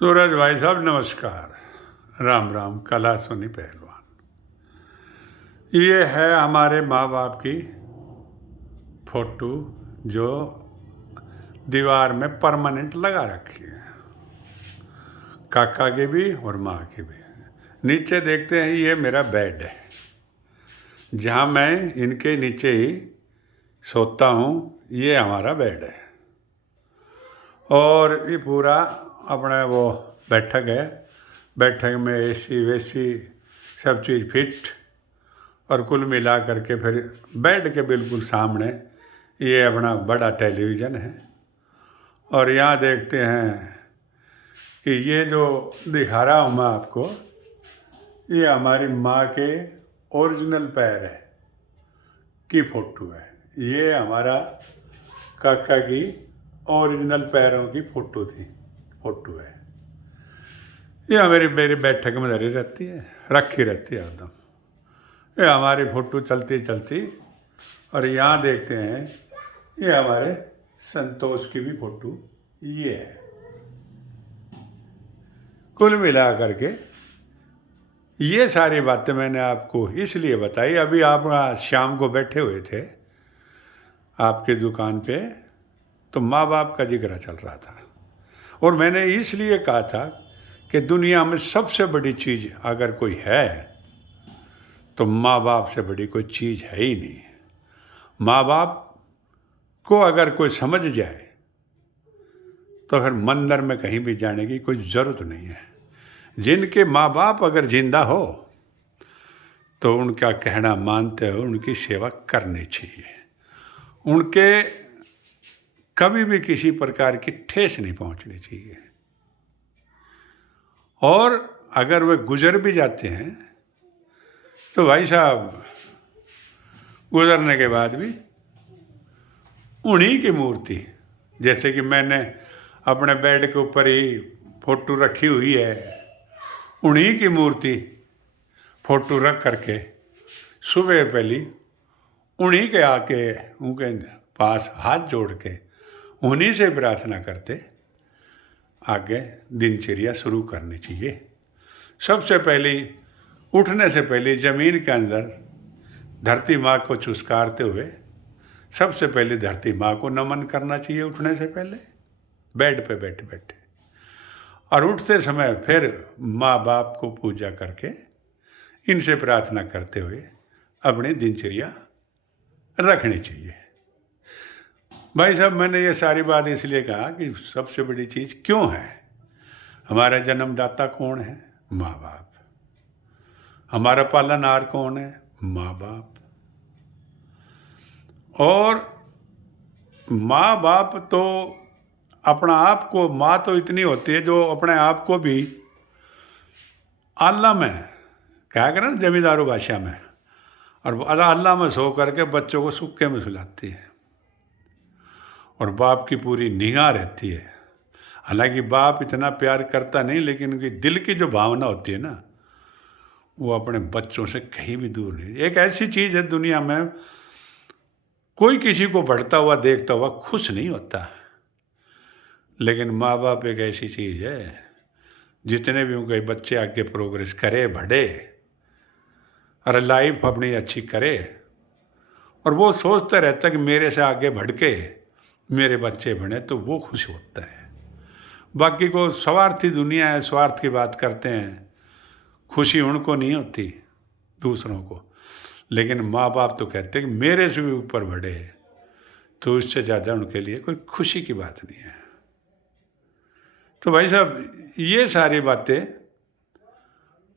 सूरज भाई साहब नमस्कार। राम राम। कला सुनी पहलवान। ये है हमारे माँ बाप की फोटो जो दीवार में परमानेंट लगा रखी है, काका की भी और माँ की भी। नीचे देखते हैं, ये मेरा बेड है जहाँ मैं इनके नीचे ही सोता हूँ। ये हमारा बेड है और ये पूरा अपना वो बैठक है। बैठक में एसी वेसी सब चीज़ फिट, और कुल मिला करके फिर बेड के बिल्कुल सामने ये अपना बड़ा टेलीविज़न है। और यहाँ देखते हैं कि ये जो दिखा रहा हूँ मैं आपको, ये हमारी माँ के ओरिजिनल पैर है की फ़ोटो है। ये हमारा काका की ओरिजिनल पैरों की फोटो है। ये मेरी मेरी बैठक में धरी रहती है, रखी रहती है एकदम। ये हमारी फ़ोटो चलती चलती। और यहाँ देखते हैं, ये हमारे संतोष की भी फ़ोटो ये है। कुल मिला करके ये सारी बातें मैंने आपको इसलिए बताई। अभी आप शाम को बैठे हुए थे आपकी दुकान पे, तो माँ बाप का जिक्र चल रहा था, और मैंने इसलिए कहा था कि दुनिया में सबसे बड़ी चीज़ अगर कोई है तो माँ बाप से बड़ी कोई चीज़ है ही नहीं। माँ बाप को अगर कोई समझ जाए तो फिर मंदिर में कहीं भी जाने की कोई ज़रूरत नहीं है। जिनके माँ बाप अगर जिंदा हो तो उनका कहना मानते हो, उनकी सेवा करनी चाहिए। उनके कभी भी किसी प्रकार की ठेस नहीं पहुंचनी चाहिए। और अगर वे गुजर भी जाते हैं तो भाई साहब गुजरने के बाद भी उन्हीं की मूर्ति, जैसे कि मैंने अपने बेड के ऊपर ही फोटो रखी हुई है, उन्हीं की मूर्ति फोटो रख करके सुबह पहली उन्हीं के आके उनके पास हाथ जोड़ के उन्हीं से प्रार्थना करते आगे दिनचर्या शुरू करनी चाहिए। सबसे पहले उठने से पहले ज़मीन के अंदर धरती माँ को चुस्कारते हुए सबसे पहले धरती माँ को नमन करना चाहिए उठने से पहले, बेड पे बैठे बैठे। और उठते समय फिर माँ बाप को पूजा करके इनसे प्रार्थना करते हुए अपनी दिनचर्या रखनी चाहिए। भाई साहब मैंने ये सारी बात इसलिए कहा कि सबसे बड़ी चीज़ क्यों है, हमारा जन्मदाता कौन है? माँ बाप। हमारा पालनहार कौन है? माँ बाप। और माँ बाप तो अपना आप को, माँ तो इतनी होती है जो अपने आप को भी अल्लाह में क्या करें ना, जमींदारू भाषा में, और अल्लाह में सो करके बच्चों को सुक्के में सुलाती है। और बाप की पूरी निगाह रहती है। हालांकि बाप इतना प्यार करता नहीं, लेकिन उनकी दिल की जो भावना होती है ना, वो अपने बच्चों से कहीं भी दूर नहीं। एक ऐसी चीज़ है दुनिया में, कोई किसी को बढ़ता हुआ देखता हुआ खुश नहीं होता, लेकिन माँ बाप एक ऐसी चीज़ है, जितने भी उनके बच्चे आगे प्रोग्रेस करे, बढ़े और लाइफ अपनी अच्छी करे, और वो सोचता रहता कि मेरे से आगे बढ़ के मेरे बच्चे बढ़े, तो वो खुश होता है। बाकी को स्वार्थी दुनिया है, स्वार्थ की बात करते हैं, खुशी उनको नहीं होती दूसरों को। लेकिन माँ बाप तो कहते हैं कि मेरे से भी ऊपर बढ़े, तो इससे ज़्यादा उनके लिए कोई खुशी की बात नहीं है। तो भाई साहब ये सारी बातें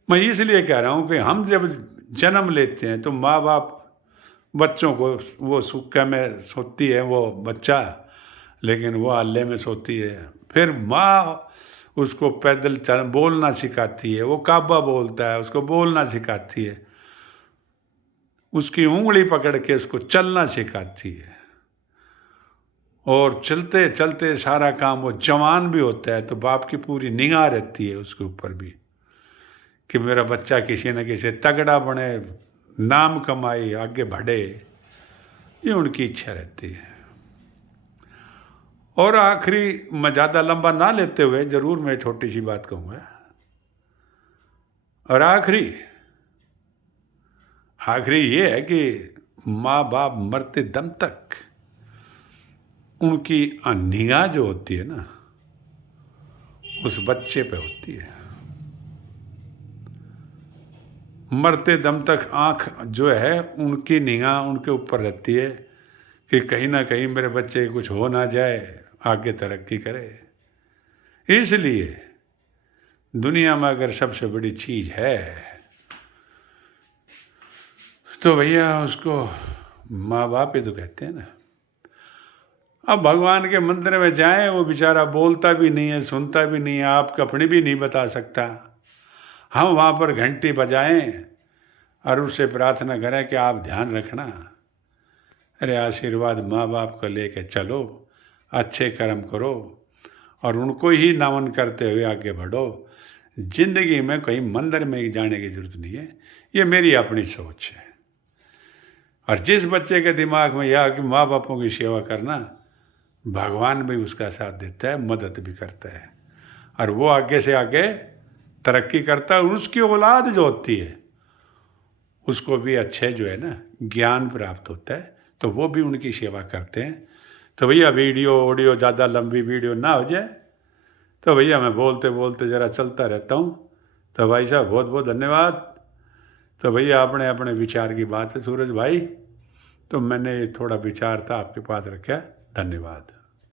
मैं इसलिए कह रहा हूँ कि हम जब जन्म लेते हैं तो माँ बाप बच्चों को, वो सुक्का में सोती है वो बच्चा, लेकिन वो आले में सोती है। फिर माँ उसको पैदल चल बोलना सिखाती है, वो काबा बोलता है, उसको बोलना सिखाती है, उसकी उंगली पकड़ के उसको चलना सिखाती है। और चलते चलते सारा काम, वो जवान भी होता है तो बाप की पूरी निगाह रहती है उसके ऊपर भी कि मेरा बच्चा किसी न किसी तगड़ा बने, नाम कमाए, आगे बढ़े, ये उनकी इच्छा रहती है। और आखिरी, मैं ज़्यादा लंबा ना लेते हुए ज़रूर मैं छोटी सी बात कहूँगा। और आखिरी ये है कि माँ बाप मरते दम तक उनकी निगाह जो होती है ना, उस बच्चे पे होती है। मरते दम तक आँख जो है उनकी निगाह उनके ऊपर रहती है कि कहीं ना कहीं मेरे बच्चे कुछ हो ना जाए, आगे तरक्की करे। इसलिए दुनिया में अगर सबसे बड़ी चीज़ है तो भैया उसको माँ बाप ही तो कहते हैं ना। अब भगवान के मंदिर में जाएं, वो बेचारा बोलता भी नहीं है, सुनता भी नहीं है, आपको अपनी भी नहीं बता सकता। हम वहाँ पर घंटी बजाएं और उससे प्रार्थना करें कि आप ध्यान रखना, अरे आशीर्वाद माँ बाप को लेके चलो, अच्छे कर्म करो और उनको ही नमन करते हुए आगे बढ़ो। जिंदगी में कहीं मंदिर में जाने की जरूरत नहीं है। ये मेरी अपनी सोच है। और जिस बच्चे के दिमाग में यह कि माँ बापों की सेवा करना, भगवान भी उसका साथ देता है, मदद भी करता है और वो आगे से आगे तरक्की करता है। और उसकी औलाद जो होती है उसको भी अच्छे जो है ना ज्ञान प्राप्त होता है, तो वो भी उनकी सेवा करते हैं। तो भैया वीडियो ऑडियो ज़्यादा लंबी वीडियो ना हो जाए, तो भैया मैं बोलते बोलते ज़रा चलता रहता हूँ। तो भाई साहब बहुत बहुत धन्यवाद। तो भैया अपने अपने विचार की बात है सूरज भाई, तो मैंने थोड़ा विचार था आपके पास रखा। धन्यवाद।